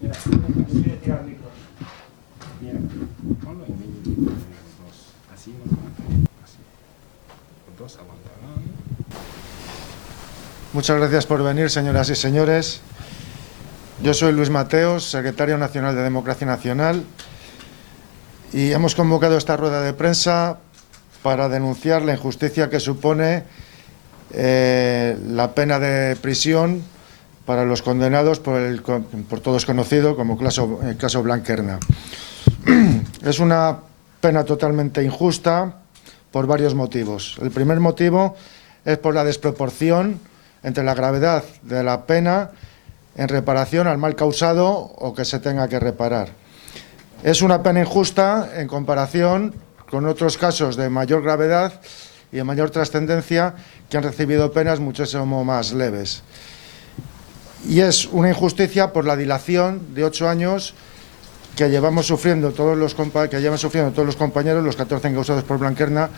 Mira, voy a tirar el micro. Mira, ponlo en medio de los dos. Así no aguantan. Así. Los dos aguantarán. Muchas gracias por venir, señoras y señores. Yo soy Luis Mateos, secretario nacional de Democracia Nacional, y hemos convocado esta rueda de prensa para denunciar la injusticia que supone la pena de prisión para los condenados por todos conocido como el caso Blanquerna. Es una pena totalmente injusta por varios motivos. El primer motivo es por la desproporción entre la gravedad de la pena en reparación al mal causado o que se tenga que reparar. Es una pena injusta en comparación con otros casos de mayor gravedad y de mayor trascendencia que han recibido penas muchísimo más leves. Y es una injusticia por la dilación de 8 años que llevan sufriendo todos los compañeros, los 14 encausados por Blanquerna,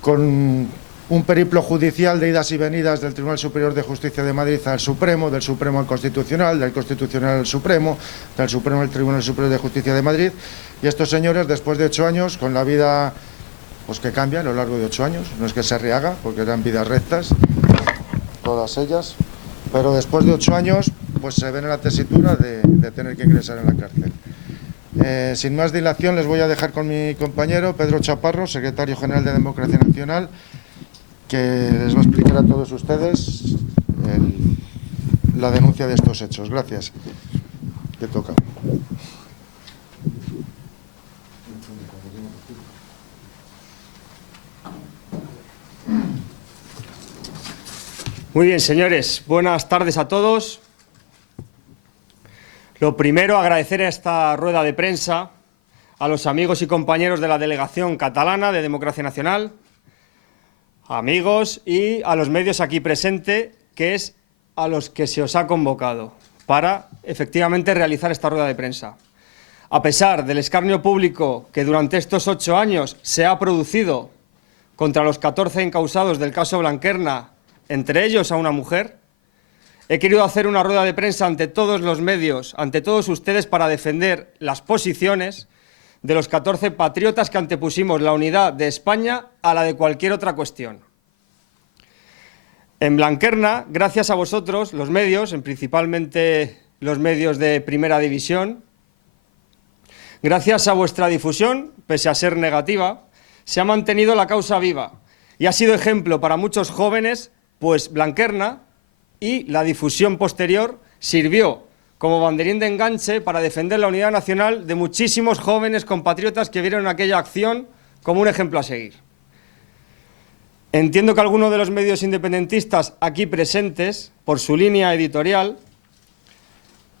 con un periplo judicial de idas y venidas del Tribunal Superior de Justicia de Madrid al Supremo, del Supremo al Constitucional, del Constitucional al Supremo, del Supremo al Tribunal Superior de Justicia de Madrid. Y estos señores, después de 8 años, con la vida pues que cambia a lo largo de 8 años, no es que se rehaga, porque eran vidas rectas, todas ellas, pero después de 8 años pues se ven en la tesitura de tener que ingresar en la cárcel. Sin más dilación, les voy a dejar con mi compañero Pedro Chaparro, secretario general de Democracia Nacional, que les va a explicar a todos ustedes la denuncia de estos hechos. Gracias. Te toca. Muy bien, señores. Buenas tardes a todos. Lo primero, agradecer a esta rueda de prensa a los amigos y compañeros de la Delegación Catalana de Democracia Nacional, amigos, y a los medios aquí presentes, que es a los que se os ha convocado para efectivamente realizar esta rueda de prensa. A pesar del escarnio público que durante estos 8 años se ha producido contra los 14 encausados del caso Blanquerna, entre ellos a una mujer, he querido hacer una rueda de prensa ante todos los medios, ante todos ustedes, para defender las posiciones de los 14 patriotas que antepusimos la unidad de España a la de cualquier otra cuestión. En Blanquerna, gracias a vosotros, los medios, principalmente los medios de Primera División, gracias a vuestra difusión, pese a ser negativa, se ha mantenido la causa viva y ha sido ejemplo para muchos jóvenes, pues Blanquerna y la difusión posterior sirvió como banderín de enganche para defender la unidad nacional de muchísimos jóvenes compatriotas que vieron aquella acción como un ejemplo a seguir. Entiendo que algunos de los medios independentistas aquí presentes, por su línea editorial,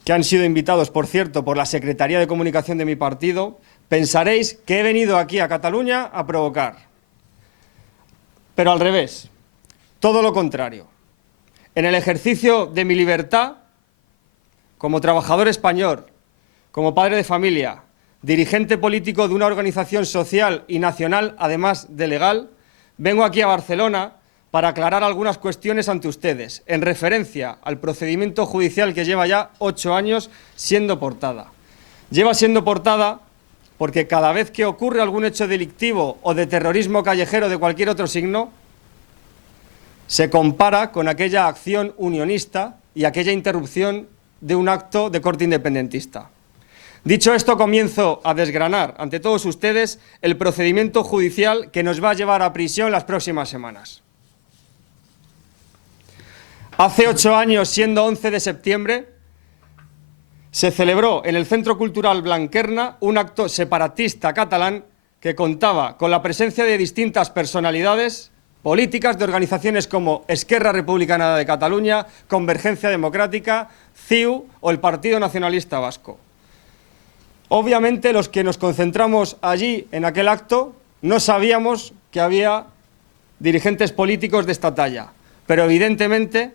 que han sido invitados, por cierto, por la Secretaría de Comunicación de mi partido, pensaréis que he venido aquí a Cataluña a provocar. Pero al revés, todo lo contrario. En el ejercicio de mi libertad, como trabajador español, como padre de familia, dirigente político de una organización social y nacional, además de legal, vengo aquí a Barcelona para aclarar algunas cuestiones ante ustedes, en referencia al procedimiento judicial que lleva ya 8 años siendo portada. Lleva siendo portada porque cada vez que ocurre algún hecho delictivo o de terrorismo callejero de cualquier otro signo, se compara con aquella acción unionista y aquella interrupción de un acto de corte independentista. Dicho esto, comienzo a desgranar ante todos ustedes el procedimiento judicial que nos va a llevar a prisión las próximas semanas. Hace 8 años, siendo 11 de septiembre, se celebró en el Centro Cultural Blanquerna un acto separatista catalán que contaba con la presencia de distintas personalidades políticas de organizaciones como Esquerra Republicana de Cataluña, Convergencia Democrática, CiU o el Partido Nacionalista Vasco. Obviamente, los que nos concentramos allí en aquel acto no sabíamos que había dirigentes políticos de esta talla, pero evidentemente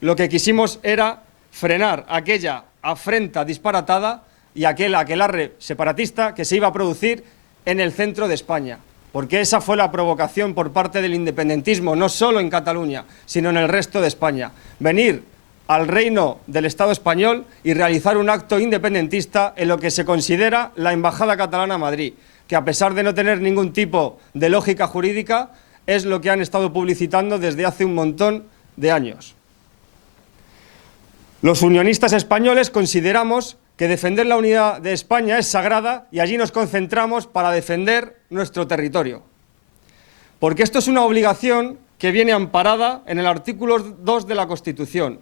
lo que quisimos era frenar aquella afrenta disparatada y aquel aquelarre separatista que se iba a producir en el centro de España, porque esa fue la provocación por parte del independentismo, no solo en Cataluña, sino en el resto de España. Venir al reino del Estado español y realizar un acto independentista en lo que se considera la Embajada Catalana a Madrid, que a pesar de no tener ningún tipo de lógica jurídica, es lo que han estado publicitando desde hace un montón de años. Los unionistas españoles consideramos que defender la unidad de España es sagrada y allí nos concentramos para defender nuestro territorio. Porque esto es una obligación que viene amparada en el artículo 2 de la Constitución,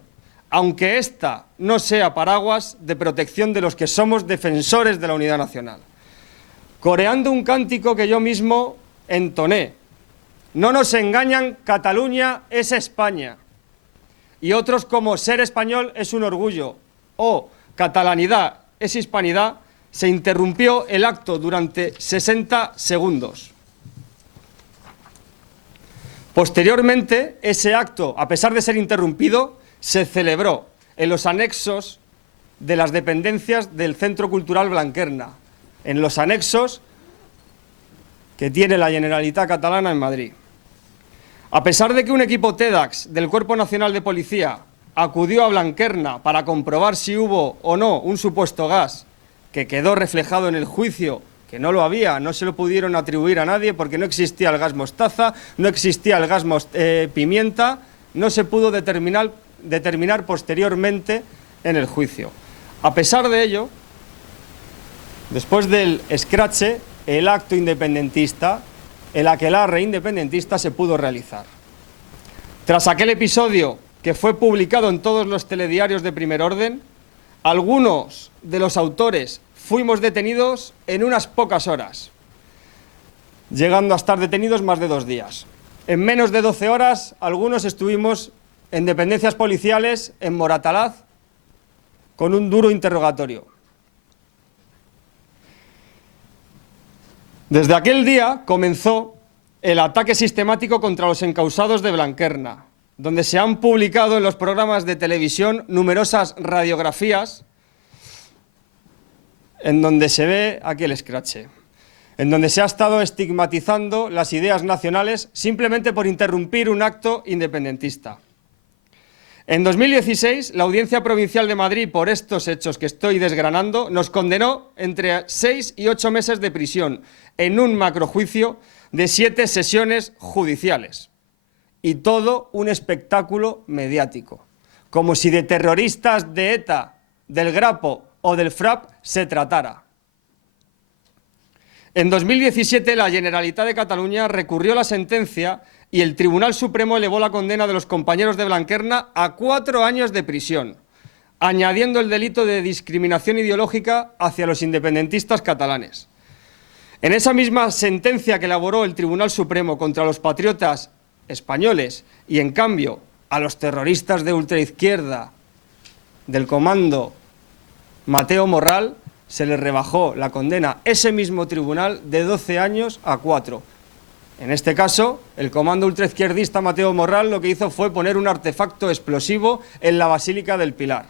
aunque ésta no sea paraguas de protección de los que somos defensores de la unidad nacional. Coreando un cántico que yo mismo entoné: no nos engañan, Cataluña es España. Y otros como ser español es un orgullo o catalanidad es hispanidad, se interrumpió el acto durante 60 segundos. Posteriormente, ese acto, a pesar de ser interrumpido, se celebró en los anexos de las dependencias del Centro Cultural Blanquerna, en los anexos que tiene la Generalitat Catalana en Madrid. A pesar de que un equipo TEDx del Cuerpo Nacional de Policía acudió a Blanquerna para comprobar si hubo o no un supuesto gas que quedó reflejado en el juicio, que no lo había, no se lo pudieron atribuir a nadie porque no existía el gas mostaza, no existía el gas pimienta, no se pudo determinar posteriormente en el juicio. A pesar de ello, después del escrache, el acto independentista, el aquelarre independentista se pudo realizar. Tras aquel episodio que fue publicado en todos los telediarios de primer orden, algunos de los autores fuimos detenidos en unas pocas horas, llegando a estar detenidos más de 2 días. En menos de 12 horas, algunos estuvimos en dependencias policiales en Moratalaz con un duro interrogatorio. Desde aquel día comenzó el ataque sistemático contra los encausados de Blanquerna, donde se han publicado en los programas de televisión numerosas radiografías en donde se ve aquí el escrache, en donde se ha estado estigmatizando las ideas nacionales simplemente por interrumpir un acto independentista. En 2016, la Audiencia Provincial de Madrid, por estos hechos que estoy desgranando, nos condenó entre 6 y 8 meses de prisión en un macrojuicio de 7 sesiones judiciales. Y todo un espectáculo mediático, como si de terroristas de ETA, del Grapo o del FRAP se tratara. En 2017, la Generalitat de Cataluña recurrió la sentencia y el Tribunal Supremo elevó la condena de los compañeros de Blanquerna a 4 años de prisión, añadiendo el delito de discriminación ideológica hacia los independentistas catalanes. En esa misma sentencia que elaboró el Tribunal Supremo contra los patriotas españoles y, en cambio, a los terroristas de ultraizquierda del comando Mateo Morral, se le rebajó la condena ese mismo tribunal de 12 años a 4. En este caso, el comando ultraizquierdista Mateo Morral lo que hizo fue poner un artefacto explosivo en la Basílica del Pilar.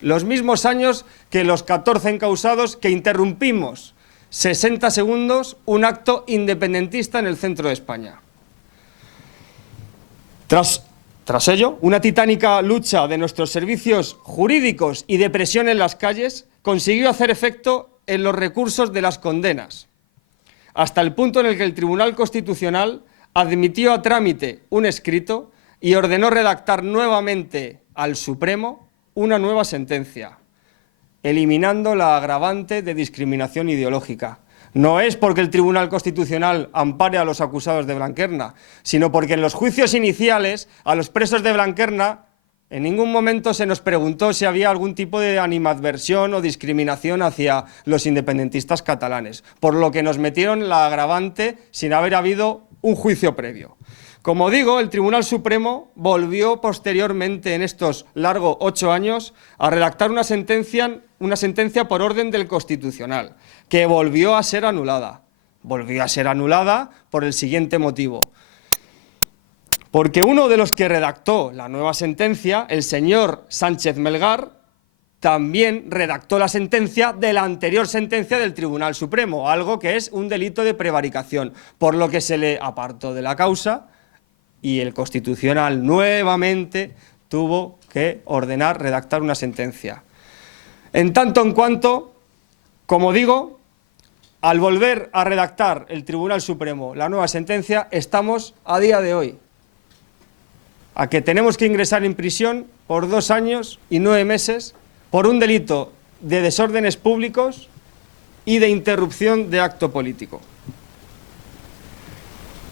Los mismos años que los 14 encausados que interrumpimos 60 segundos un acto independentista en el centro de España. Tras ello, una titánica lucha de nuestros servicios jurídicos y de presión en las calles consiguió hacer efecto en los recursos de las condenas, hasta el punto en el que el Tribunal Constitucional admitió a trámite un escrito y ordenó redactar nuevamente al Supremo una nueva sentencia, eliminando la agravante de discriminación ideológica. No es porque el Tribunal Constitucional ampare a los acusados de Blanquerna, sino porque en los juicios iniciales a los presos de Blanquerna en ningún momento se nos preguntó si había algún tipo de animadversión o discriminación hacia los independentistas catalanes, por lo que nos metieron la agravante sin haber habido un juicio previo. Como digo, el Tribunal Supremo volvió posteriormente, en estos largos 8 años, a redactar una sentencia por orden del Constitucional, que volvió a ser anulada. Volvió a ser anulada por el siguiente motivo. Porque uno de los que redactó la nueva sentencia, el señor Sánchez Melgar, también redactó la sentencia de la anterior sentencia del Tribunal Supremo, algo que es un delito de prevaricación, por lo que se le apartó de la causa y el Constitucional nuevamente tuvo que ordenar, redactar una sentencia. En tanto en cuanto, como digo, al volver a redactar el Tribunal Supremo la nueva sentencia, estamos a día de hoy a que tenemos que ingresar en prisión por 2 años y 9 meses por un delito de desórdenes públicos y de interrupción de acto político.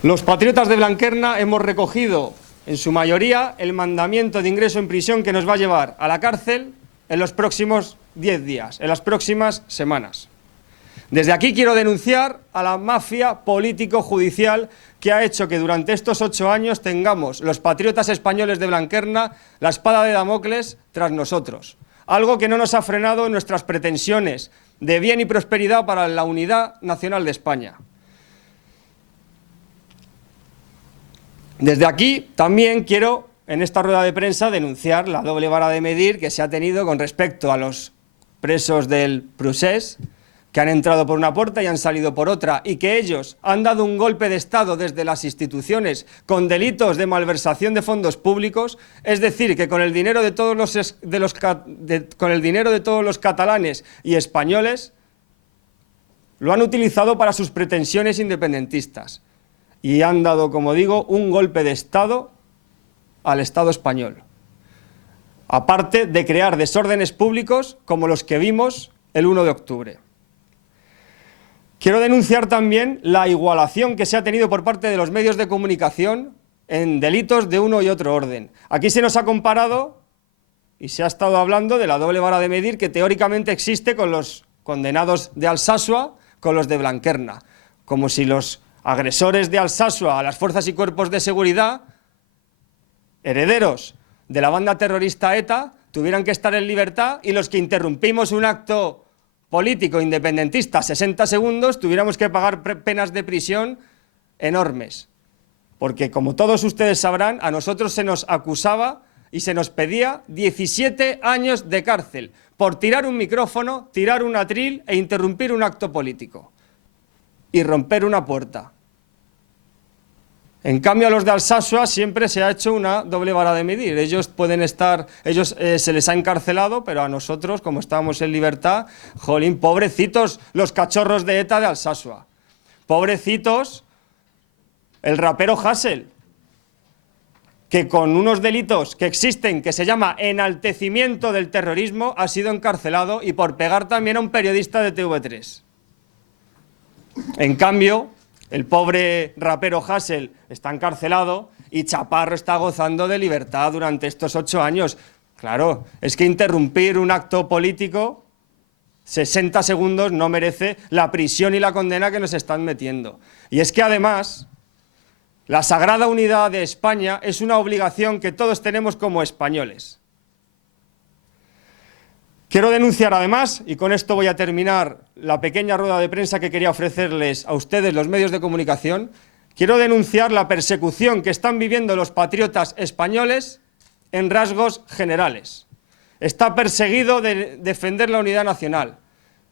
Los patriotas de Blanquerna hemos recogido, en su mayoría, el mandamiento de ingreso en prisión que nos va a llevar a la cárcel en los próximos 10 días, en las próximas semanas. Desde aquí quiero denunciar a la mafia político-judicial que ha hecho que durante estos 8 años tengamos los patriotas españoles de Blanquerna la espada de Damocles tras nosotros. Algo que no nos ha frenado en nuestras pretensiones de bien y prosperidad para la unidad nacional de España. Desde aquí también quiero, en esta rueda de prensa, denunciar la doble vara de medir que se ha tenido con respecto a los presos del Procés, que han entrado por una puerta y han salido por otra, y que ellos han dado un golpe de Estado desde las instituciones con delitos de malversación de fondos públicos, es decir, que con el dinero de todos los catalanes y españoles lo han utilizado para sus pretensiones independentistas y han dado, como digo, un golpe de Estado al Estado español, aparte de crear desórdenes públicos como los que vimos el 1 de octubre. Quiero denunciar también la igualación que se ha tenido por parte de los medios de comunicación en delitos de uno y otro orden. Aquí se nos ha comparado y se ha estado hablando de la doble vara de medir que teóricamente existe con los condenados de Alsasua con los de Blanquerna, como si los agresores de Alsasua a las fuerzas y cuerpos de seguridad, herederos de la banda terrorista ETA, tuvieran que estar en libertad y los que interrumpimos un acto político independentista 60 segundos tuviéramos que pagar penas de prisión enormes. Porque, como todos ustedes sabrán, a nosotros se nos acusaba y se nos pedía 17 años de cárcel por tirar un micrófono, tirar un atril e interrumpir un acto político y romper una puerta. En cambio, a los de Alsasua siempre se ha hecho una doble vara de medir. Ellos pueden estar, se les ha encarcelado, pero a nosotros, como estábamos en libertad, jolín, pobrecitos los cachorros de ETA de Alsasua. Pobrecitos el rapero Hasél, que con unos delitos que existen, que se llama enaltecimiento del terrorismo, ha sido encarcelado y por pegar también a un periodista de TV3. En cambio, el pobre rapero Hasél está encarcelado y Chaparro está gozando de libertad durante estos 8 años. Claro, es que interrumpir un acto político 60 segundos no merece la prisión y la condena que nos están metiendo. Y es que además, la sagrada unidad de España es una obligación que todos tenemos como españoles. Quiero denunciar además, y con esto voy a terminar la pequeña rueda de prensa que quería ofrecerles a ustedes, los medios de comunicación, quiero denunciar la persecución que están viviendo los patriotas españoles en rasgos generales. Está perseguido de defender la unidad nacional,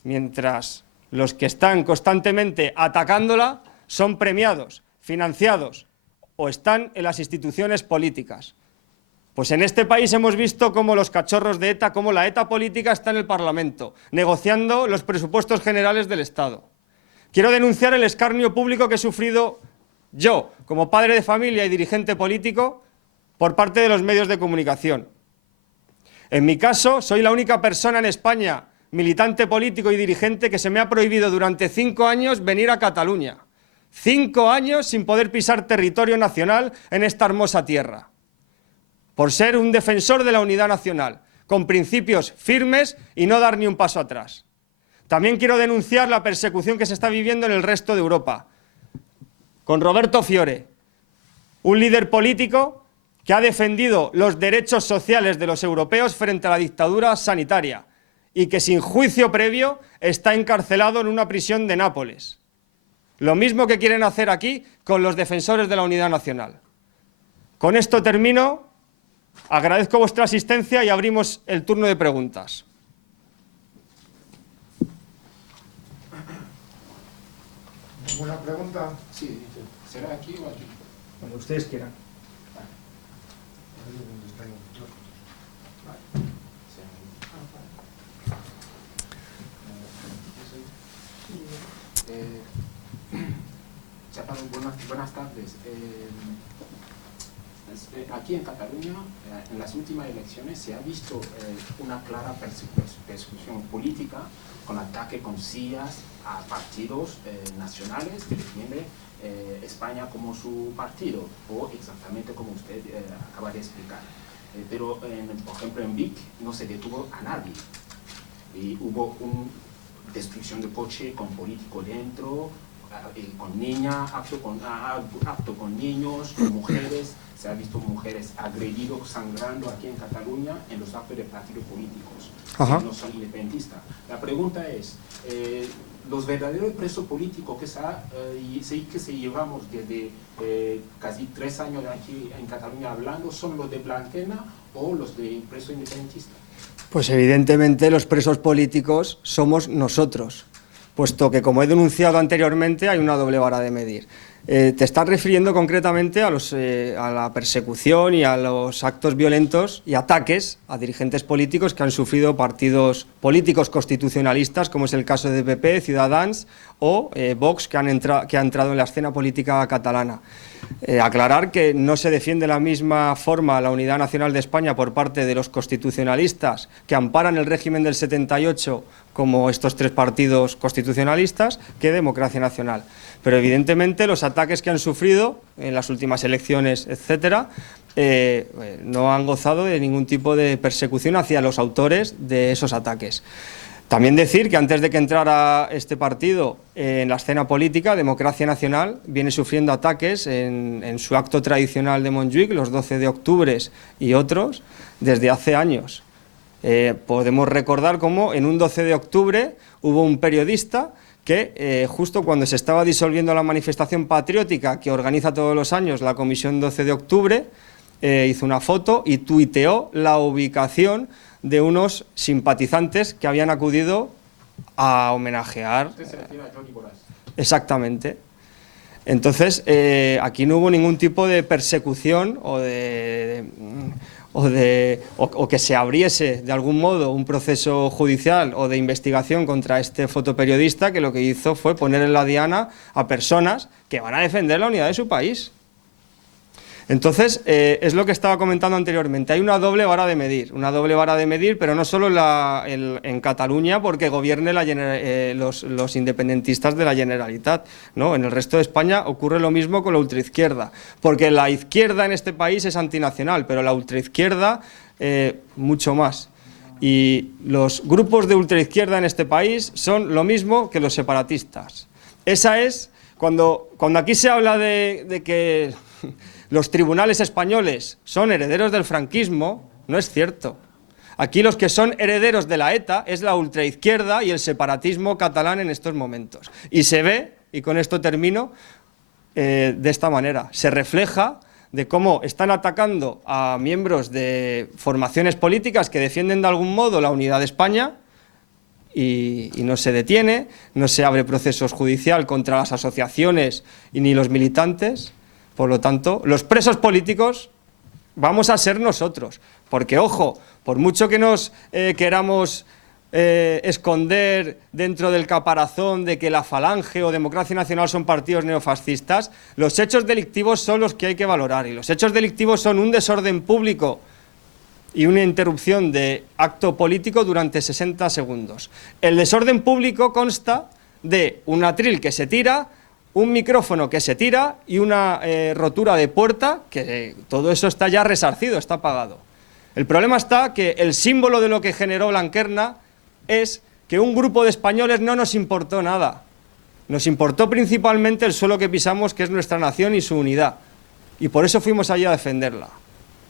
mientras los que están constantemente atacándola son premiados, financiados o están en las instituciones políticas. Pues en este país hemos visto cómo los cachorros de ETA, cómo la ETA política está en el Parlamento, negociando los presupuestos generales del Estado. Quiero denunciar el escarnio público que he sufrido yo, como padre de familia y dirigente político, por parte de los medios de comunicación. En mi caso, soy la única persona en España, militante político y dirigente, que se me ha prohibido durante 5 años venir a Cataluña. 5 años sin poder pisar territorio nacional en esta hermosa tierra, por ser un defensor de la unidad nacional, con principios firmes y no dar ni un paso atrás. También quiero denunciar la persecución que se está viviendo en el resto de Europa, con Roberto Fiore, un líder político que ha defendido los derechos sociales de los europeos frente a la dictadura sanitaria y que sin juicio previo está encarcelado en una prisión de Nápoles. Lo mismo que quieren hacer aquí con los defensores de la unidad nacional. Con esto termino. Agradezco vuestra asistencia y abrimos el turno de preguntas. ¿Alguna pregunta? Sí, ¿será aquí o aquí? Cuando ustedes quieran. buenas tardes. Aquí en Cataluña, en las últimas elecciones, se ha visto una clara persecución política con ataque con sillas a partidos nacionales que defienden España como su partido, o exactamente como usted acaba de explicar. Pero, por ejemplo, en Vic no se detuvo a nadie. Y hubo una destrucción de coche con político dentro, con niñas, acto con niños, con mujeres. Se ha visto mujeres agredidas, sangrando aquí en Cataluña en los actos de partidos políticos, que no son independentistas. La pregunta es, los verdaderos presos políticos que se llevamos desde casi 3 años aquí en Cataluña hablando, ¿son los de Blanquerna o los de presos independentistas? Pues evidentemente los presos políticos somos nosotros, puesto que, como he denunciado anteriormente, hay una doble vara de medir. Te estás refiriendo concretamente a la persecución y a los actos violentos y ataques a dirigentes políticos que han sufrido partidos políticos constitucionalistas, como es el caso de PP, Ciudadanos o Vox, que ha entrado en la escena política catalana. Aclarar que no se defiende de la misma forma la unidad nacional de España por parte de los constitucionalistas que amparan el régimen del 78, como estos 3 partidos constitucionalistas, que Democracia Nacional. Pero evidentemente los ataques que han sufrido en las últimas elecciones, etcétera, no han gozado de ningún tipo de persecución hacia los autores de esos ataques. También decir que antes de que entrara este partido en la escena política, Democracia Nacional viene sufriendo ataques en su acto tradicional de Montjuïc, los 12 de octubre y otros, desde hace años. Podemos recordar cómo en un 12 de octubre hubo un periodista que justo cuando se estaba disolviendo la manifestación patriótica que organiza todos los años la Comisión 12 de octubre, hizo una foto y tuiteó la ubicación de unos simpatizantes que habían acudido a homenajear. ¿Usted se refiere a Jordi Borràs? Exactamente. Entonces, aquí no hubo ningún tipo de persecución o que se abriese de algún modo un proceso judicial o de investigación contra este fotoperiodista, que lo que hizo fue poner en la diana a personas que van a defender la unidad de su país. Entonces, es lo que estaba comentando anteriormente, hay una doble vara de medir, pero no solo en Cataluña porque gobierne los independentistas de la Generalitat, ¿no? En el resto de España ocurre lo mismo con la ultraizquierda, porque la izquierda en este país es antinacional, pero la ultraizquierda mucho más. Y los grupos de ultraizquierda en este país son lo mismo que los separatistas. Esa es, cuando aquí se habla de que los tribunales españoles son herederos del franquismo, no es cierto. Aquí los que son herederos de la ETA es la ultraizquierda y el separatismo catalán en estos momentos. Y se ve, y con esto termino, de esta manera. Se refleja de cómo están atacando a miembros de formaciones políticas que defienden de algún modo la unidad de España y no se detiene, no se abre procesos judicial contra las asociaciones y ni los militantes. Por lo tanto, los presos políticos vamos a ser nosotros, porque, ojo, por mucho que nos queramos esconder dentro del caparazón de que la Falange o Democracia Nacional son partidos neofascistas, los hechos delictivos son los que hay que valorar, y los hechos delictivos son un desorden público y una interrupción de acto político durante 60 segundos. El desorden público consta de un atril que se tira, un micrófono que se tira y una rotura de puerta, que todo eso está ya resarcido, está pagado. El problema está que el símbolo de lo que generó Blanquerna es que un grupo de españoles no nos importó nada. Nos importó principalmente el suelo que pisamos, que es nuestra nación y su unidad. Y por eso fuimos allí a defenderla.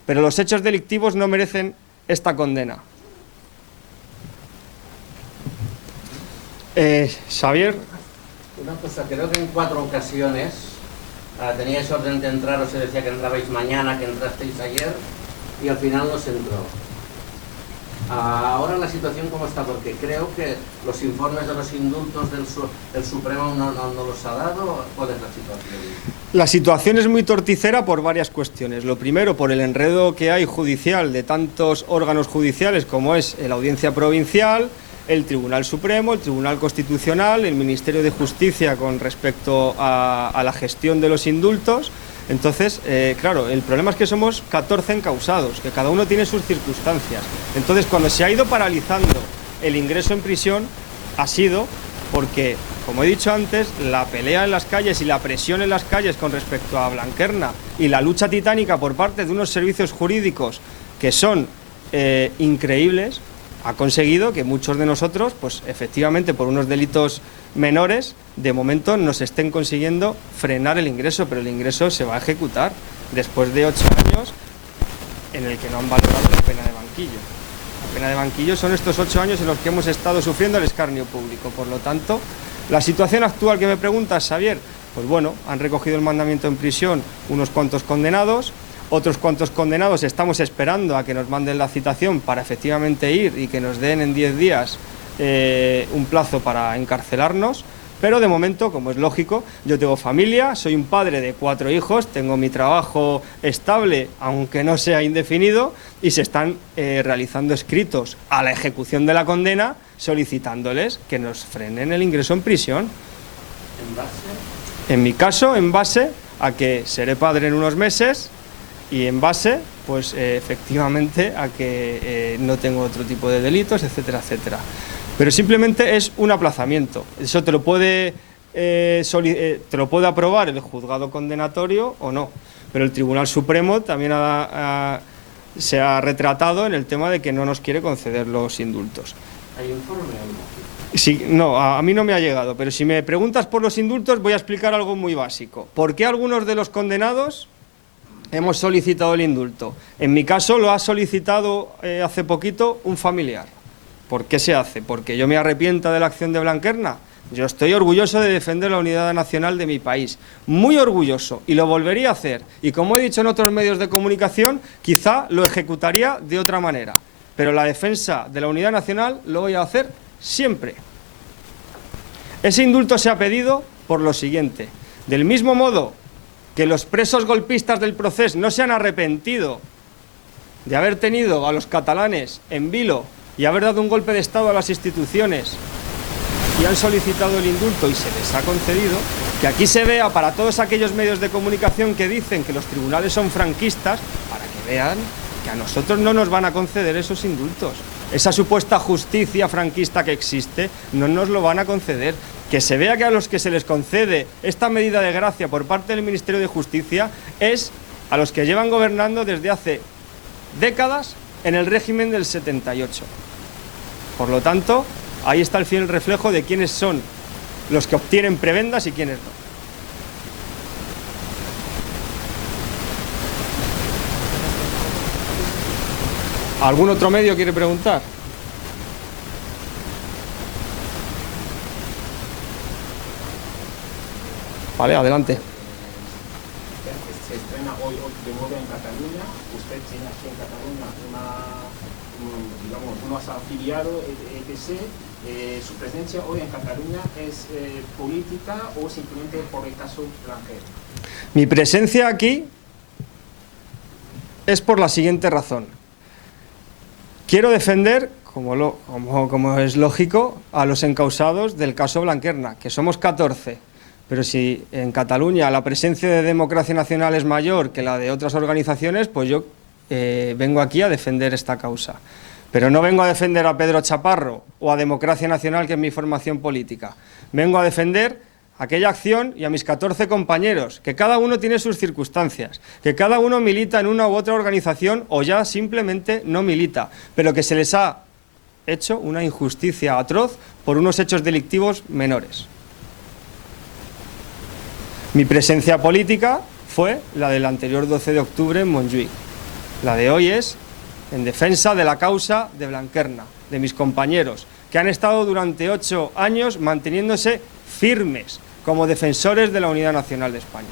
Pero los hechos delictivos no merecen esta condena. Xavier. Una cosa, creo que en 4 ocasiones teníais orden de entrar, os se decía que entrabais mañana, que entrasteis ayer, y al final no se entró. Ahora la situación cómo está, porque creo que los informes de los indultos del Supremo no los ha dado. ¿Cuál es la situación? La situación es muy torticera por varias cuestiones. Lo primero, por el enredo que hay judicial de tantos órganos judiciales como es la Audiencia Provincial, el Tribunal Supremo, el Tribunal Constitucional, el Ministerio de Justicia con respecto a la gestión de los indultos. Entonces, claro, el problema es que somos 14 encausados, que cada uno tiene sus circunstancias. Entonces, cuando se ha ido paralizando el ingreso en prisión, ha sido porque, como he dicho antes, la pelea en las calles y la presión en las calles con respecto a Blanquerna y la lucha titánica por parte de unos servicios jurídicos que son increíbles, ha conseguido que muchos de nosotros, pues efectivamente por unos delitos menores, de momento nos estén consiguiendo frenar el ingreso, pero el ingreso se va a ejecutar después de 8 años en el que no han valorado la pena de banquillo. La pena de banquillo son estos 8 años en los que hemos estado sufriendo el escarnio público. Por lo tanto, la situación actual que me preguntas, Xavier, pues bueno, han recogido el mandamiento en prisión unos cuantos condenados, otros cuantos condenados estamos esperando a que nos manden la citación para efectivamente ir y que nos den en 10 días un plazo para encarcelarnos, pero de momento, como es lógico, yo tengo familia, soy un padre de 4 hijos, tengo mi trabajo estable, aunque no sea indefinido, y se están realizando escritos a la ejecución de la condena solicitándoles que nos frenen el ingreso en prisión. ¿En base? En mi caso, en base a que seré padre en unos meses y en base, pues efectivamente, a que no tengo otro tipo de delitos, etcétera, etcétera. Pero simplemente es un aplazamiento. Eso te lo puede aprobar el juzgado condenatorio o no. Pero el Tribunal Supremo también se ha retratado en el tema de que no nos quiere conceder los indultos. ¿Hay informe o no? Sí, no, a mí no me ha llegado, pero si me preguntas por los indultos voy a explicar algo muy básico. ¿Por qué algunos de los condenados hemos solicitado el indulto? En mi caso lo ha solicitado hace poquito un familiar. ¿Por qué se hace? ¿Porque yo me arrepienta de la acción de Blanquerna? Yo estoy orgulloso de defender la unidad nacional de mi país, muy orgulloso, y lo volvería a hacer. Y como he dicho en otros medios de comunicación, quizá lo ejecutaría de otra manera. Pero la defensa de la unidad nacional lo voy a hacer siempre. Ese indulto se ha pedido por lo siguiente. Del mismo modo que los presos golpistas del procés no se han arrepentido de haber tenido a los catalanes en vilo y haber dado un golpe de Estado a las instituciones y han solicitado el indulto y se les ha concedido, que aquí se vea para todos aquellos medios de comunicación que dicen que los tribunales son franquistas, para que vean que a nosotros no nos van a conceder esos indultos. Esa supuesta justicia franquista que existe no nos lo van a conceder. Que se vea que a los que se les concede esta medida de gracia por parte del Ministerio de Justicia es a los que llevan gobernando desde hace décadas en el régimen del 78. Por lo tanto, ahí está el fiel reflejo de quiénes son los que obtienen prebendas y quiénes no. ¿Algún otro medio quiere preguntar? Vale, adelante. Se estrena hoy de nuevo en Cataluña. Usted tiene aquí en Cataluña unos afiliados, etc. ¿Su presencia hoy en Cataluña es política o simplemente por el caso Blanquerna? Mi presencia aquí es por la siguiente razón. Quiero defender, como es lógico, a los encausados del caso Blanquerna, que somos 14. Pero si en Cataluña la presencia de Democracia Nacional es mayor que la de otras organizaciones, pues yo vengo aquí a defender esta causa. Pero no vengo a defender a Pedro Chaparro o a Democracia Nacional, que es mi formación política. Vengo a defender aquella acción y a mis 14 compañeros, que cada uno tiene sus circunstancias, que cada uno milita en una u otra organización o ya simplemente no milita, pero que se les ha hecho una injusticia atroz por unos hechos delictivos menores. Mi presencia política fue la del anterior 12 de octubre en Montjuïc. La de hoy es en defensa de la causa de Blanquerna, de mis compañeros, que han estado durante 8 años manteniéndose firmes como defensores de la unidad nacional de España.